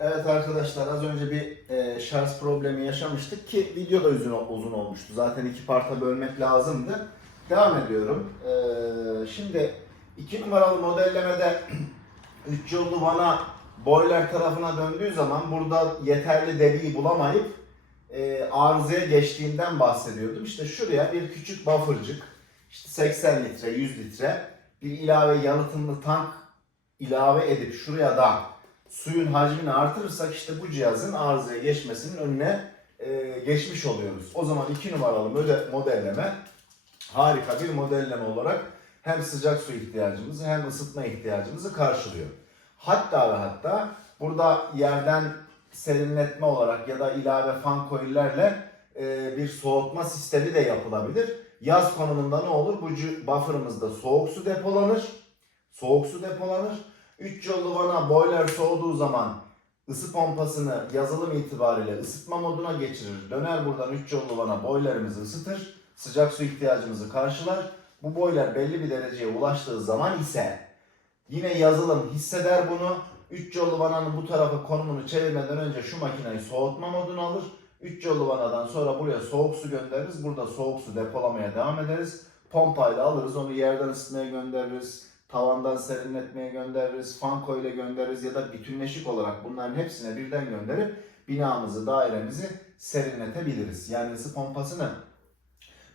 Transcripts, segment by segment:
Evet arkadaşlar az önce bir e, şarj problemi yaşamıştık ki video da uzun, uzun olmuştu. Zaten iki parta bölmek lazımdı. Devam ediyorum. E, şimdi iki numaralı modellemede 3 yollu vana boiler tarafına döndüğü zaman burada yeterli deliği bulamayıp e, arızaya geçtiğinden bahsediyordum. İşte şuraya bir küçük buffercık, işte 80 litre, 100 litre bir ilave yalıtımlı tank ilave edip şuraya da suyun hacmini artırırsak işte bu cihazın arızaya geçmesinin önüne e, geçmiş oluyoruz. O zaman 2 numaralı mode- modelleme harika bir modelleme olarak hem sıcak su ihtiyacımızı hem ısıtma ihtiyacımızı karşılıyor. Hatta ve hatta burada yerden serinletme olarak ya da ilave fan coil'lerle e, bir soğutma sistemi de yapılabilir. Yaz konumunda ne olur? Bu buffer'ımızda soğuk su depolanır. Soğuk su depolanır. 3 yollu vana boiler soğuduğu zaman ısı pompasını yazılım itibariyle ısıtma moduna geçirir. Döner buradan 3 yollu vana boilerimizi ısıtır. Sıcak su ihtiyacımızı karşılar. Bu boiler belli bir dereceye ulaştığı zaman ise yine yazılım hisseder bunu. 3 yollu vananın bu tarafa konumunu çevirmeden önce şu makineyi soğutma moduna alır. 3 yollu vanadan sonra buraya soğuk su göndeririz. Burada soğuk su depolamaya devam ederiz. Pompayla alırız onu yerden ısıtmaya göndeririz. Tavandan serinletmeye göndeririz. Fanko ile göndeririz ya da bütünleşik olarak bunların hepsine birden gönderip binamızı, dairemizi serinletebiliriz. Yani ısı pompasını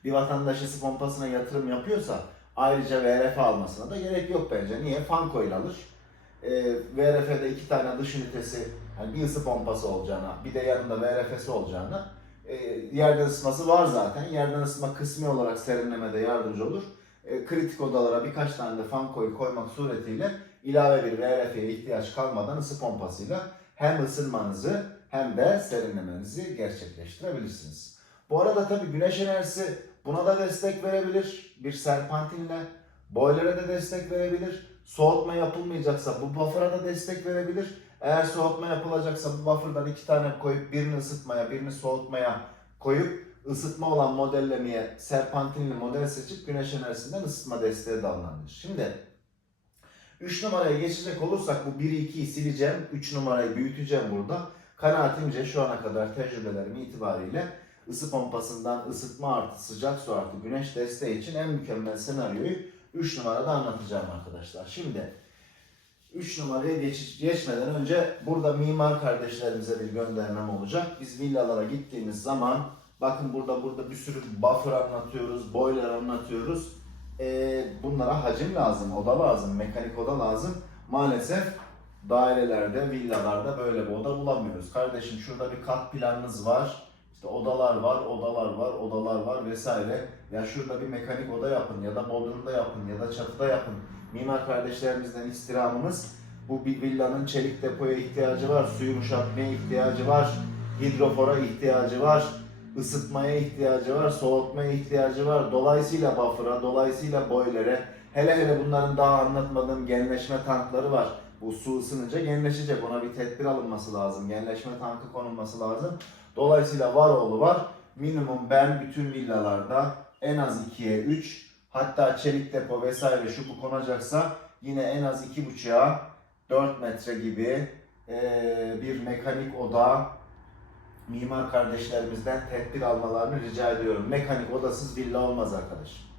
bir vatandaş ısı pompasına yatırım yapıyorsa ayrıca VRF almasına da gerek yok bence. Niye? Fanko ile alır. Ee, VRF'de iki tane dış ünitesi, yani bir ısı pompası olacağına, bir de yanında VRF'si olacağına e, yerden ısıtması var zaten. Yerden ısıtma kısmi olarak serinlemede yardımcı olur. E, kritik odalara birkaç tane de fan koyu koymak suretiyle ilave bir VRF'ye ihtiyaç kalmadan ısı pompasıyla hem ısınmanızı hem de serinlemenizi gerçekleştirebilirsiniz. Bu arada tabi güneş enerjisi buna da destek verebilir. Bir serpantinle boiler'e de destek verebilir. Soğutma yapılmayacaksa bu buffer'a da destek verebilir. Eğer soğutma yapılacaksa bu buffer'dan iki tane koyup birini ısıtmaya, birini soğutmaya koyup ısıtma olan modellemeye serpantinli model seçip güneş enerjisinden ısıtma desteği de. Şimdi 3 numaraya geçecek olursak bu 1'i 2'yi sileceğim. 3 numarayı büyüteceğim burada. Kanaatimce şu ana kadar tecrübelerim itibariyle ısı pompasından ısıtma artı sıcak su artı güneş desteği için en mükemmel senaryoyu 3 numarada anlatacağım arkadaşlar. Şimdi 3 numaraya geç, geçmeden önce burada mimar kardeşlerimize bir göndermem olacak. Biz villalara gittiğimiz zaman bakın burada burada bir sürü buffer anlatıyoruz, boiler anlatıyoruz. Ee, bunlara hacim lazım, oda lazım, mekanik oda lazım. Maalesef dairelerde, villalarda böyle bir oda bulamıyoruz. Kardeşim şurada bir kat planınız var. İşte odalar var, odalar var, odalar var vesaire. Ya şurada bir mekanik oda yapın ya da bodrumda yapın ya da çatıda yapın. Mimar kardeşlerimizden istirhamımız bu bir villanın çelik depoya ihtiyacı var, su yumuşatmaya ihtiyacı var, hidrofora ihtiyacı var, ısıtmaya ihtiyacı var, soğutmaya ihtiyacı var. Dolayısıyla buffer'a, dolayısıyla boiler'e, hele hele bunların daha anlatmadığım genleşme tankları var. Bu su ısınınca genleşecek. Ona bir tedbir alınması lazım. Genleşme tankı konulması lazım. Dolayısıyla var oğlu var. Minimum ben bütün villalarda en az 2'ye 3 hatta çelik depo vesaire şu bu konacaksa yine en az 2.5'a 4 metre gibi bir mekanik oda mimar kardeşlerimizden tedbir almalarını rica ediyorum. Mekanik odasız villa olmaz arkadaş.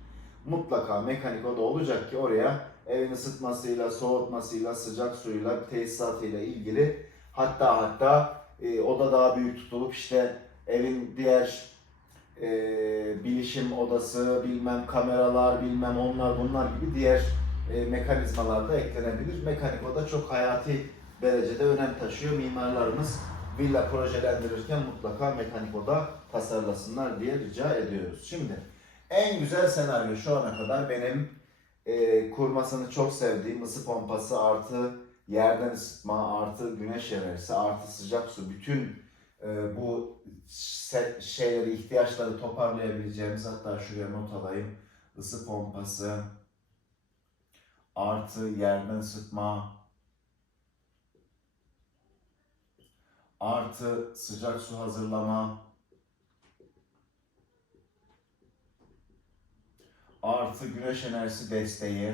Mutlaka mekanik oda olacak ki oraya evin ısıtmasıyla, soğutmasıyla, sıcak suyuyla, tesisatıyla ilgili hatta hatta e, oda daha büyük tutulup işte evin diğer e, bilişim odası, bilmem kameralar, bilmem onlar bunlar gibi diğer e, mekanizmalar da eklenebilir. Mekanik oda çok hayati derecede önem taşıyor. Mimarlarımız villa projelendirirken mutlaka mekanik oda tasarlasınlar diye rica ediyoruz. Şimdi en güzel senaryo şu ana kadar benim e, kurmasını çok sevdiğim ısı pompası artı yerden ısıtma artı güneş enerjisi artı sıcak su bütün e, bu şeyleri ihtiyaçları toparlayabileceğimiz hatta şuraya not alayım ısı pompası artı yerden ısıtma artı sıcak su hazırlama artı güneş enerjisi desteği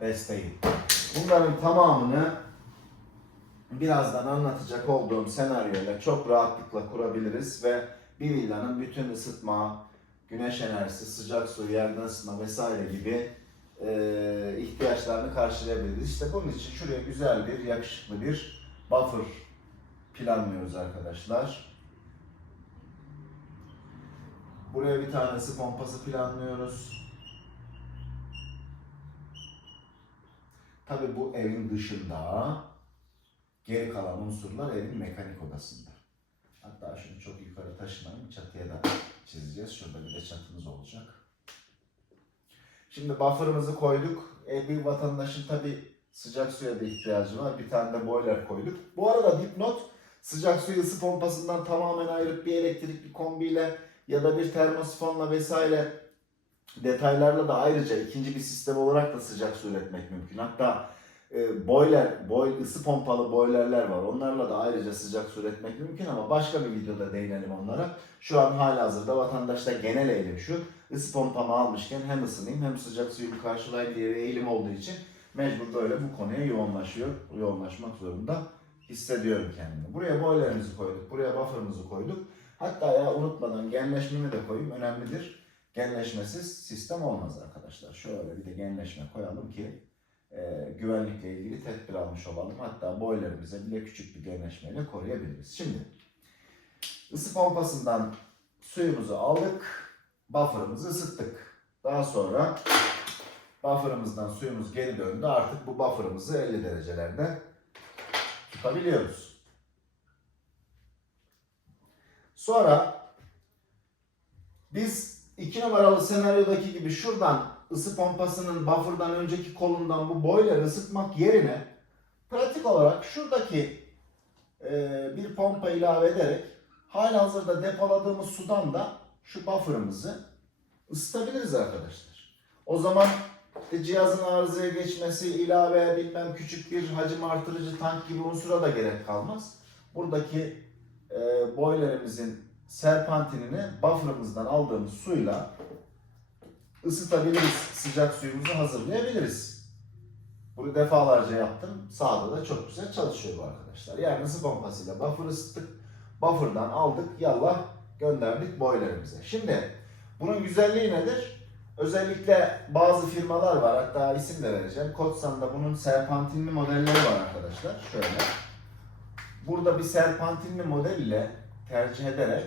desteği. Bunların tamamını birazdan anlatacak olduğum senaryoyla çok rahatlıkla kurabiliriz ve bir villanın bütün ısıtma, güneş enerjisi, sıcak su, yerden ısıtma vesaire gibi e, ihtiyaçlarını karşılayabiliriz. İşte bunun için şuraya güzel bir, yakışıklı bir buffer planlıyoruz arkadaşlar. Buraya bir tane ısı pompası planlıyoruz. Tabii bu evin dışında geri kalan unsurlar evin mekanik odasında. Hatta şunu çok yukarı taşımayın, çatıya da çizeceğiz. Şurada bir de çatımız olacak. Şimdi buffer'ımızı koyduk. E, bir vatandaşın tabii sıcak suya da ihtiyacı var. Bir tane de boiler koyduk. Bu arada dipnot sıcak suyu ısı pompasından tamamen ayırıp bir elektrikli kombiyle ya da bir termosifonla vesaire detaylarla da ayrıca ikinci bir sistem olarak da sıcak su üretmek mümkün. Hatta e, boiler, boy, ısı pompalı boilerler var. Onlarla da ayrıca sıcak su üretmek mümkün ama başka bir videoda değinelim onlara. Şu an halihazırda vatandaşta genel eğilim şu. Isı pompamı almışken hem ısınayım hem sıcak suyumu karşılayayım diye bir eğilim olduğu için mecbur böyle bu konuya yoğunlaşıyor, yoğunlaşmak zorunda hissediyorum kendimi. Buraya boilerimizi koyduk, buraya buffer'ımızı koyduk. Hatta ya unutmadan genleşmemi de koyayım önemlidir. Genleşmesiz sistem olmaz arkadaşlar. Şöyle bir de genleşme koyalım ki e, güvenlikle ilgili tedbir almış olalım. Hatta boilerimize bile küçük bir genleşmeyle koruyabiliriz. Şimdi ısı pompasından suyumuzu aldık. Buffer'ımızı ısıttık. Daha sonra buffer'ımızdan suyumuz geri döndü. Artık bu buffer'ımızı 50 derecelerde tutabiliyoruz. Sonra biz iki numaralı senaryodaki gibi şuradan ısı pompasının buffer'dan önceki kolundan bu boiler ısıtmak yerine pratik olarak şuradaki e, bir pompa ilave ederek halihazırda depoladığımız sudan da şu buffer'ımızı ısıtabiliriz arkadaşlar. O zaman işte cihazın arızaya geçmesi, ilave bilmem küçük bir hacim artırıcı tank gibi unsura da gerek kalmaz. Buradaki e, boilerimizin serpantinini buffer'ımızdan aldığımız suyla ısıtabiliriz, sıcak suyumuzu hazırlayabiliriz. Bunu defalarca yaptım. Sağda da çok güzel çalışıyor bu arkadaşlar. Yani ısı pompasıyla buffer ısıttık. Buffer'dan aldık, yallah gönderdik boilerimize. Şimdi bunun güzelliği nedir? Özellikle bazı firmalar var. Hatta isim de vereceğim. Kotsan'da bunun serpantinli modelleri var arkadaşlar. Şöyle. Burada bir serpantinli model ile tercih ederek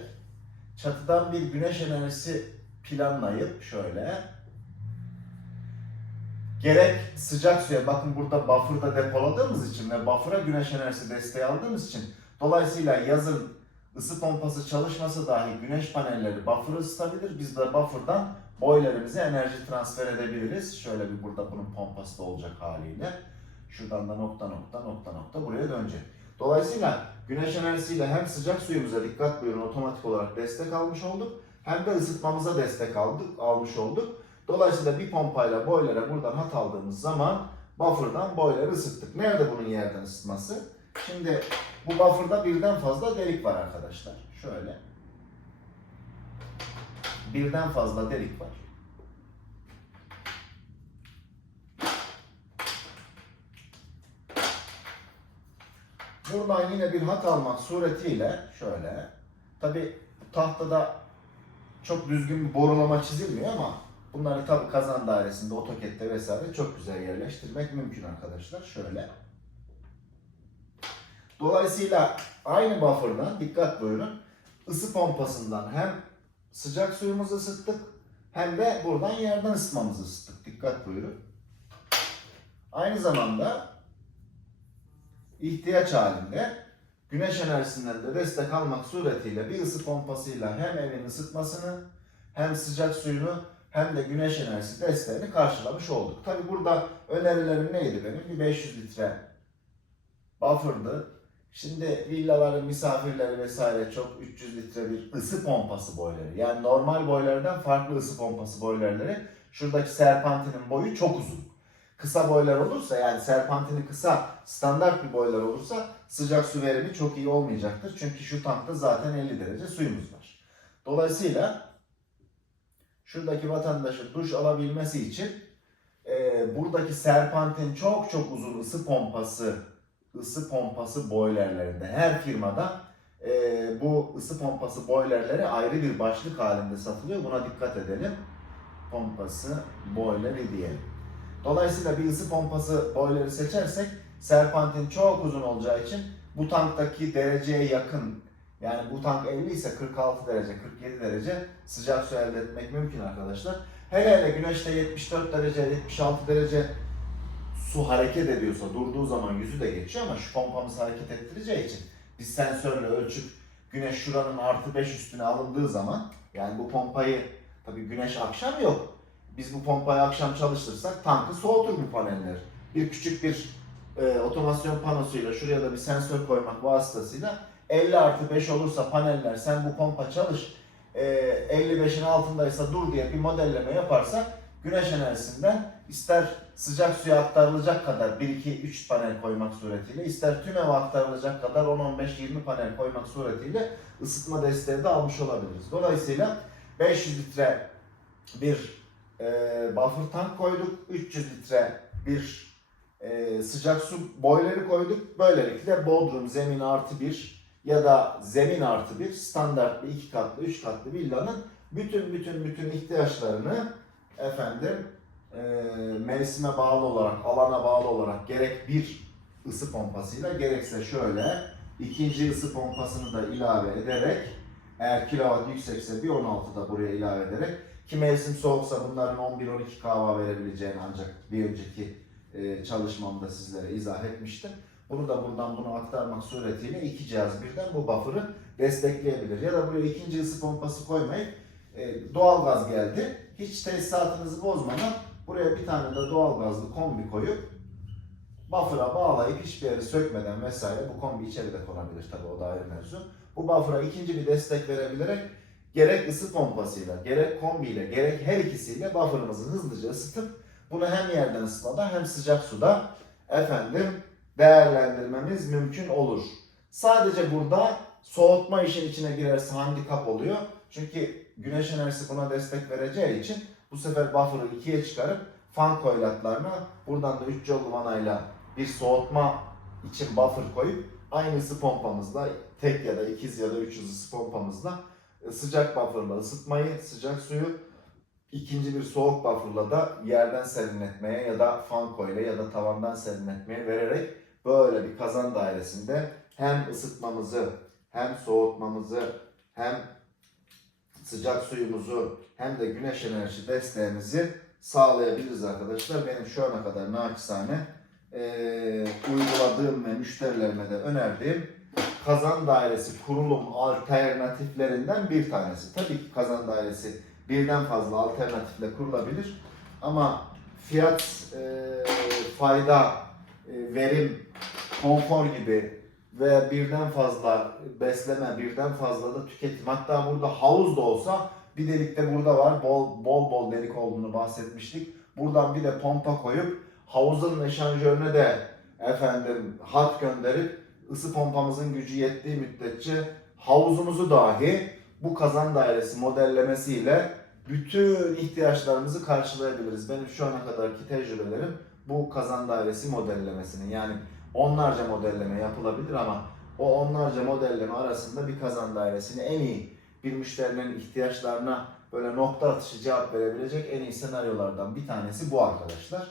çatıdan bir güneş enerjisi planlayıp şöyle gerek sıcak suya bakın burada buffer'da depoladığımız için ve buffer'a güneş enerjisi desteği aldığımız için dolayısıyla yazın ısı pompası çalışmasa dahi güneş panelleri buffer'ı ısıtabilir. Biz de buffer'dan boilerimize enerji transfer edebiliriz. Şöyle bir burada bunun pompası da olacak haliyle. Şuradan da nokta nokta nokta nokta buraya dönecek. Dolayısıyla güneş enerjisiyle hem sıcak suyumuza dikkat buyurun otomatik olarak destek almış olduk. Hem de ısıtmamıza destek aldık, almış olduk. Dolayısıyla bir pompayla boiler'e buradan hat aldığımız zaman buffer'dan boiler'ı ısıttık. Nerede bunun yerden ısıtması? Şimdi bu buffer'da birden fazla delik var arkadaşlar. Şöyle. Birden fazla delik var. Buradan yine bir hat almak suretiyle şöyle. Tabi tahtada çok düzgün bir borulama çizilmiyor ama bunları tabi kazan dairesinde, otokette vesaire çok güzel yerleştirmek mümkün arkadaşlar. Şöyle. Dolayısıyla aynı buffer'dan dikkat buyurun. ısı pompasından hem sıcak suyumuzu ısıttık hem de buradan yerden ısıtmamızı ısıttık. Dikkat buyurun. Aynı zamanda ihtiyaç halinde güneş enerjisinden de destek almak suretiyle bir ısı pompasıyla hem evin ısıtmasını hem sıcak suyunu hem de güneş enerjisi desteğini karşılamış olduk. Tabi burada önerilerim neydi benim? Bir 500 litre buffer'dı. Şimdi villaların misafirleri vesaire çok 300 litre bir ısı pompası boyları. Yani normal boylardan farklı ısı pompası boylarları. Şuradaki serpantinin boyu çok uzun. Kısa boylar olursa yani serpantini kısa standart bir boylar olursa sıcak su verimi çok iyi olmayacaktır. Çünkü şu tankta zaten 50 derece suyumuz var. Dolayısıyla şuradaki vatandaşın duş alabilmesi için e, buradaki serpantin çok çok uzun ısı pompası ısı pompası boilerlerinde her firmada e, bu ısı pompası boilerleri ayrı bir başlık halinde satılıyor. Buna dikkat edelim. Pompası boileri diyelim. Dolayısıyla bir ısı pompası boileri seçersek serpantin çok uzun olacağı için bu tanktaki dereceye yakın yani bu tank 50 ise 46 derece 47 derece sıcak su elde etmek mümkün arkadaşlar. Hele hele güneşte 74 derece 76 derece su hareket ediyorsa durduğu zaman yüzü de geçiyor ama şu pompamız hareket ettireceği için biz sensörle ölçüp güneş şuranın artı 5 üstüne alındığı zaman yani bu pompayı tabi güneş akşam yok. Biz bu pompayı akşam çalıştırsak tankı soğutur bu paneller. Bir küçük bir e, otomasyon panosuyla şuraya da bir sensör koymak vasıtasıyla 50 artı 5 olursa paneller sen bu pompa çalış e, 55'in altındaysa dur diye bir modelleme yaparsak güneş enerjisinden ister sıcak suya aktarılacak kadar 1 2 3 panel koymak suretiyle ister tüm eve aktarılacak kadar 10 15 20 panel koymak suretiyle ısıtma desteği de almış olabiliriz. Dolayısıyla 500 litre bir e, buffer tank koyduk. 300 litre bir e, sıcak su boyları koyduk. Böylelikle bodrum zemin artı bir ya da zemin artı bir standart bir iki katlı, üç katlı villanın bütün bütün bütün ihtiyaçlarını efendim e, mevsime bağlı olarak, alana bağlı olarak gerek bir ısı pompasıyla gerekse şöyle ikinci ısı pompasını da ilave ederek eğer kilowatt yüksekse bir 16'da buraya ilave ederek ki mevsim soğuksa bunların 11-12 kahva verebileceğini ancak bir önceki e, çalışmamda sizlere izah etmiştim. Bunu da buradan bunu aktarmak suretiyle iki cihaz birden bu buffer'ı destekleyebilir. Ya da buraya ikinci ısı pompası koymayıp e, doğal gaz geldi. Hiç tesisatınızı bozmadan buraya bir tane de doğal gazlı kombi koyup buffer'a bağlayıp hiçbir yeri sökmeden vesaire bu kombi içeri de konabilir tabii o da ayrı mevzu. Bu buffer'a ikinci bir destek verebilerek gerek ısı pompasıyla, gerek kombiyle, gerek her ikisiyle buffer'ımızı hızlıca ısıtıp bunu hem yerden ısıtmada hem sıcak suda efendim değerlendirmemiz mümkün olur. Sadece burada soğutma işin içine girerse handikap oluyor. Çünkü güneş enerjisi buna destek vereceği için bu sefer buffer'ı ikiye çıkarıp fan koylatlarına buradan da 3 yollu vanayla bir soğutma için buffer koyup aynı ısı pompamızla tek ya da ikiz ya da üç ısı pompamızla sıcak buffer'la ısıtmayı, sıcak suyu ikinci bir soğuk buffer'la da yerden serinletmeye ya da fan koyla ya da tavandan serinletmeye vererek böyle bir kazan dairesinde hem ısıtmamızı hem soğutmamızı hem sıcak suyumuzu hem de güneş enerji desteğimizi sağlayabiliriz arkadaşlar. Benim şu ana kadar naçizane eee uyguladığım ve müşterilerime de önerdiğim kazan dairesi kurulum alternatiflerinden bir tanesi. Tabii ki kazan dairesi birden fazla alternatifle kurulabilir ama fiyat, eee, fayda, eee, verim, konfor gibi ve birden fazla besleme, birden fazla da tüketim. Hatta burada havuz da olsa bir delik de burada var. Bol bol, bol delik olduğunu bahsetmiştik. Buradan bir de pompa koyup havuzun eşanjörüne de efendim hat gönderip ısı pompamızın gücü yettiği müddetçe havuzumuzu dahi bu kazan dairesi modellemesiyle bütün ihtiyaçlarımızı karşılayabiliriz. Benim şu ana kadarki tecrübelerim bu kazan dairesi modellemesinin yani onlarca modelleme yapılabilir ama o onlarca modelleme arasında bir kazan dairesini en iyi bir müşterinin ihtiyaçlarına böyle nokta atışı cevap verebilecek en iyi senaryolardan bir tanesi bu arkadaşlar.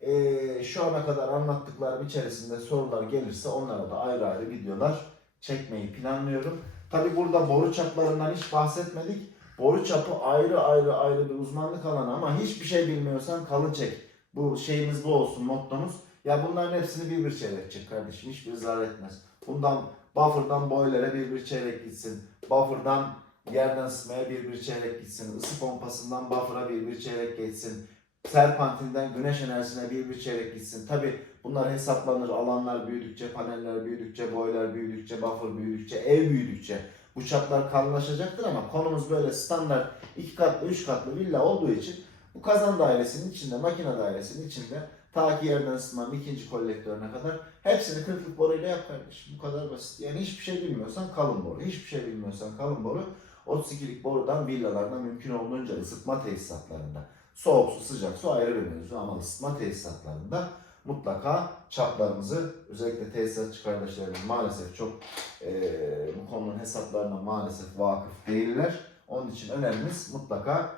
Ee, şu ana kadar anlattıklarım içerisinde sorular gelirse onlara da ayrı ayrı videolar çekmeyi planlıyorum. Tabi burada boru çaplarından hiç bahsetmedik. Boru çapı ayrı ayrı ayrı bir uzmanlık alanı ama hiçbir şey bilmiyorsan kalın çek. Bu şeyimiz bu olsun mottomuz. Ya bunların hepsini bir bir çeyrek çek kardeşim. Hiçbir zarar etmez. Bundan buffer'dan boiler'e bir bir çeyrek gitsin. Buffer'dan yerden ısıtmaya bir bir çeyrek gitsin. Isı pompasından buffer'a bir bir çeyrek geçsin. Serpantinden güneş enerjisine bir çeyrek gitsin. Tabi bunlar hesaplanır. Alanlar büyüdükçe, paneller büyüdükçe, boiler büyüdükçe, buffer büyüdükçe, ev büyüdükçe bu çaplar kalınlaşacaktır ama konumuz böyle standart iki katlı, üç katlı villa olduğu için bu kazan dairesinin içinde, makine dairesinin içinde ta ki yerden ısıtmanın ikinci kolektörüne kadar hepsini kırklık boruyla yap kardeşim. Bu kadar basit. Yani hiçbir şey bilmiyorsan kalın boru. Hiçbir şey bilmiyorsan kalın boru. 32'lik borudan villalarda mümkün olduğunca ısıtma tesisatlarında. Soğuk su, sıcak su ayrı bir mevzu ama ısıtma tesisatlarında mutlaka çaplarımızı özellikle tesisatçı kardeşlerimiz maalesef çok eee, bu konunun hesaplarına maalesef vakıf değiller. Onun için önemlimiz mutlaka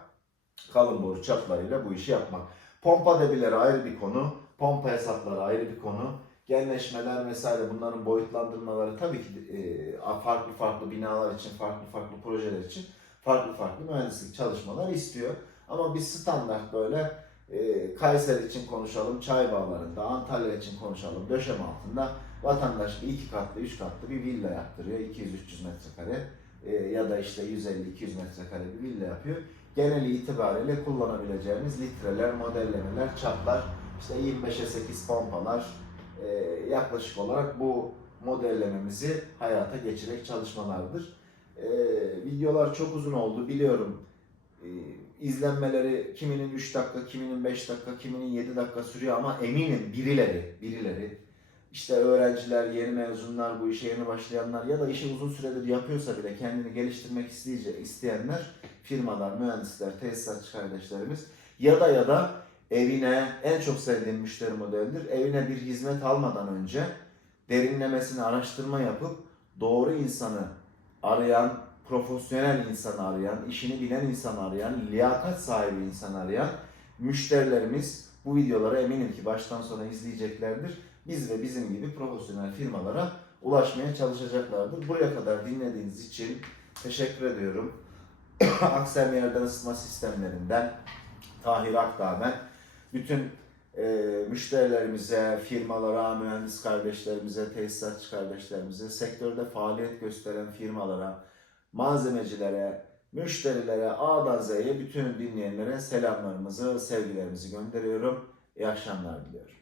kalın boru çaplarıyla bu işi yapmak. Pompa debileri ayrı bir konu, pompa hesapları ayrı bir konu. Genleşmeler vesaire bunların boyutlandırmaları tabii ki e, farklı farklı binalar için, farklı farklı projeler için farklı farklı mühendislik çalışmalar istiyor. Ama biz standart böyle e, Kayseri için konuşalım, çay bağlarında, Antalya için konuşalım, döşem altında vatandaş bir iki katlı, üç katlı bir villa yaptırıyor. 200-300 metrekare e, ya da işte 150-200 metrekare bir villa yapıyor. Geneli itibariyle kullanabileceğimiz litreler, modellemeler, çaplar, işte 25'e 8 pompalar e, yaklaşık olarak bu modellememizi hayata geçirerek çalışmalardır. E, videolar çok uzun oldu biliyorum. E, izlenmeleri kiminin 3 dakika, kiminin 5 dakika, kiminin 7 dakika sürüyor ama eminim birileri, birileri işte öğrenciler, yeni mezunlar, bu işe yeni başlayanlar ya da işi uzun süredir yapıyorsa bile kendini geliştirmek isteyecek, isteyenler, firmalar, mühendisler, tesisatçı kardeşlerimiz ya da ya da evine en çok sevdiğim müşteri modelidir. Evine bir hizmet almadan önce derinlemesine araştırma yapıp doğru insanı arayan, profesyonel insanı arayan, işini bilen insanı arayan, liyakat sahibi insanı arayan müşterilerimiz bu videoları eminim ki baştan sona izleyeceklerdir. Biz ve bizim gibi profesyonel firmalara ulaşmaya çalışacaklardır. Buraya kadar dinlediğiniz için teşekkür ediyorum. Aksem yerden ısıtma sistemlerinden Tahir Akdağ'dan bütün e, müşterilerimize, firmalara, mühendis kardeşlerimize, tesisatçı kardeşlerimize, sektörde faaliyet gösteren firmalara, malzemecilere, müşterilere, A'dan Z'ye bütün dinleyenlere selamlarımızı, sevgilerimizi gönderiyorum. İyi akşamlar diliyorum.